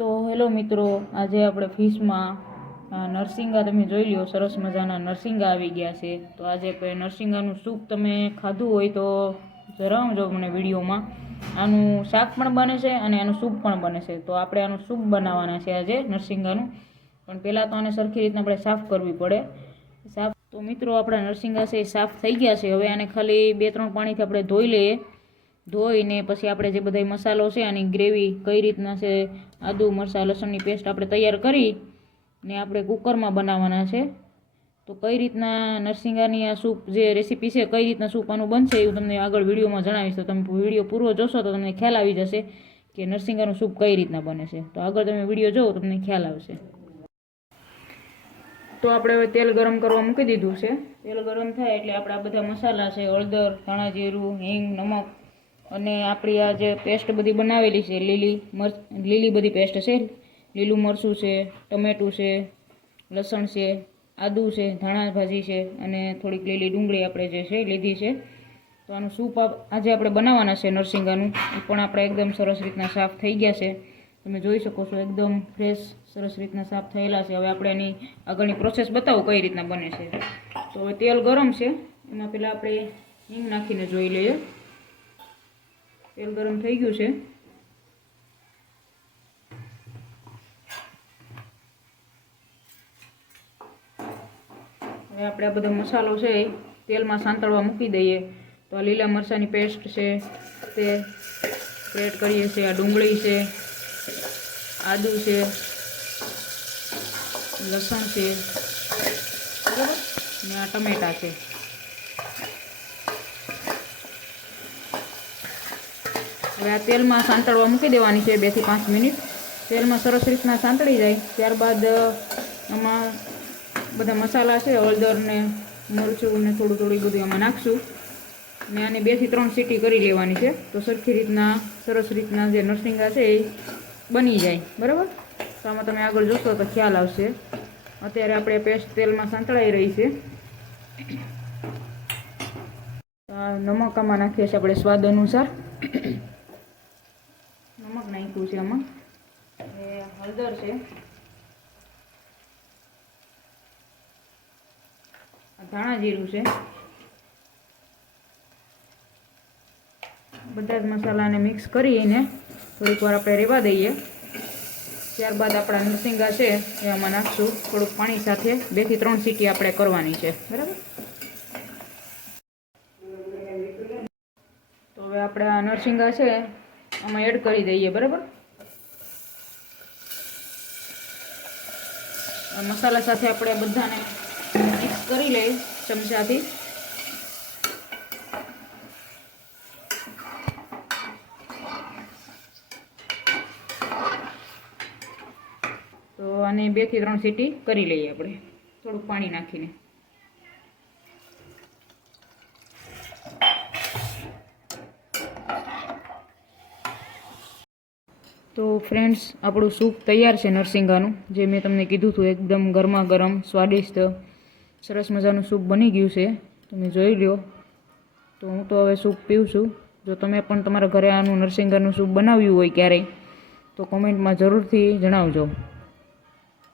તો હેલો મિત્રો, આજે આપણે ફિશમાં નરસિંગા તમે જોઈ લો, સરસ મજાના નરસિંગા આવી ગયા છે. તો આજે આપણે નરસિંગાનું સૂપ તમે ખાધું હોય તો જણાવજો મને વિડીયોમાં. આનું શાક પણ બને છે અને આનું સૂપ પણ બને છે. તો આપણે આનું સૂપ બનાવવાના છે આજે નરસિંગાનું, પણ પહેલાં તો આને સરખી રીતના આપણે સાફ કરવી પડે. તો મિત્રો આપણા નરસિંગા છે એ સાફ થઈ ગયા છે. હવે આને ખાલી 2-3 પાણીથી આપણે ધોઈ લઈએ. ધોઈને પછી આપણે જે બધા મસાલો છે આની ગ્રેવી કઈ રીતના છે, આદુ મરચાં લસણની પેસ્ટ આપણે તૈયાર કરી ને આપણે કુકરમાં બનાવવાના છે. તો કઈ રીતના નરસિંગાની આ સૂપ જે રેસીપી છે, કઈ રીતના સૂપ આનું બનશે એવું તમને આગળ વિડીયોમાં જણાવીશ. તો તમે વિડીયો પૂરો જોશો તો તમને ખ્યાલ આવી જશે કે નરસિંગાનું સૂપ કઈ રીતના બને છે. તો આગળ તમે વિડીયો જોવો તો તમને ખ્યાલ આવશે. તો આપણે હવે તેલ ગરમ કરવા મૂકી દીધું છે. તેલ ગરમ થાય એટલે આપણે આ બધા મસાલા છે, હળદર, ધાણા જીરું, હિંગ, નમક અને આપણી આ જે પેસ્ટ બધી બનાવેલી છે, લીલી બધી પેસ્ટ છે, લીલું મરચું છે, ટમેટું છે, લસણ છે, આદુ છે, ધાણા ભાજી છે અને થોડીક લીલી ડુંગળી આપણે જે છે લીધી છે. તો આનું સૂપ આજે આપણે બનાવવાના છે નરસિંગાનું. એ પણ આપણે એકદમ સરસ રીતના સાફ થઈ ગયા છે. તમે જોઈ શકો છો એકદમ ફ્રેશ સરસ રીતના સાફ થયેલા છે. હવે આપણે એની આગળની પ્રોસેસ બતાવું કઈ રીતના બને છે. તો હવે તેલ ગરમ છે, એમાં પહેલાં આપણે હિંગ નાખીને જોઈ લઈએ. તેલ ગરમ થઈ ગયું છે. હવે આપણે આ બધો મસાલો છે એ તેલમાં સાંતળવા મૂકી દઈએ. તો આ લીલા મરચાંની પેસ્ટ છે તે એડ કરીએ છીએ. આ ડુંગળી છે, આદુ છે, લસણ છે, બરાબર, ને આ ટમેટાં છે. હવે આ તેલમાં સાંતળવા મૂકી દેવાની છે 2 થી 5 મિનિટ. તેલમાં સરસ રીતના સાંતળી જાય ત્યારબાદ આમાં બધા મસાલા છે, હળદર ને મરચું ને થોડું બધું આમાં નાખશું ને આને 2 થી 3 સીટી કરી લેવાની છે. તો સરખી રીતના સરસ રીતના જે નરસિંગા છે એ બની જાય, બરાબર. તો આમાં તમે આગળ જોશો તો ખ્યાલ આવશે. અત્યારે આપણે પેસ્ટ તેલમાં સાંતળાઈ રહી છે. નમક આમાં નાખીએ છીએ આપણે સ્વાદ અનુસાર. નમક નાખ્યું છે આમાં. હળદર છે, ધાણા જીરું છે. બધા જ મસાલાને મિક્સ કરીને થોડીક વાર આપણે રહેવા દઈએ. ત્યારબાદ આપણા નરસિંગા છે એ આમાં નાખશું થોડુંક પાણી સાથે. 2 થી 3 સીટી આપણે કરવાની છે, બરાબર. તો હવે આપણે આ નરસિંગા છે આમાં એડ કરી દઈએ, બરાબર. મસાલા સાથે આપણે બધાને મિક્સ કરી લઈએ ચમચાથી. તો આને 2 થી 3 સીટી કરી લઈએ આપણે થોડુંક પાણી નાખીને. તો ફ્રેન્ડ્સ, આપણું સૂપ તૈયાર છે નરસિંગાનું. જે મેં તમને કીધું હતું એકદમ ગરમા ગરમ સ્વાદિષ્ટ સરસ મજાનું સૂપ બની ગયું છે. તમે જોઈ લો. તો હું તો હવે સૂપ પીઉં છું. જો તમે પણ તમારા ઘરે આનું નરસિંગાનું સૂપ બનાવ્યું હોય ક્યારેય તો કોમેન્ટમાં જરૂરથી જણાવજો.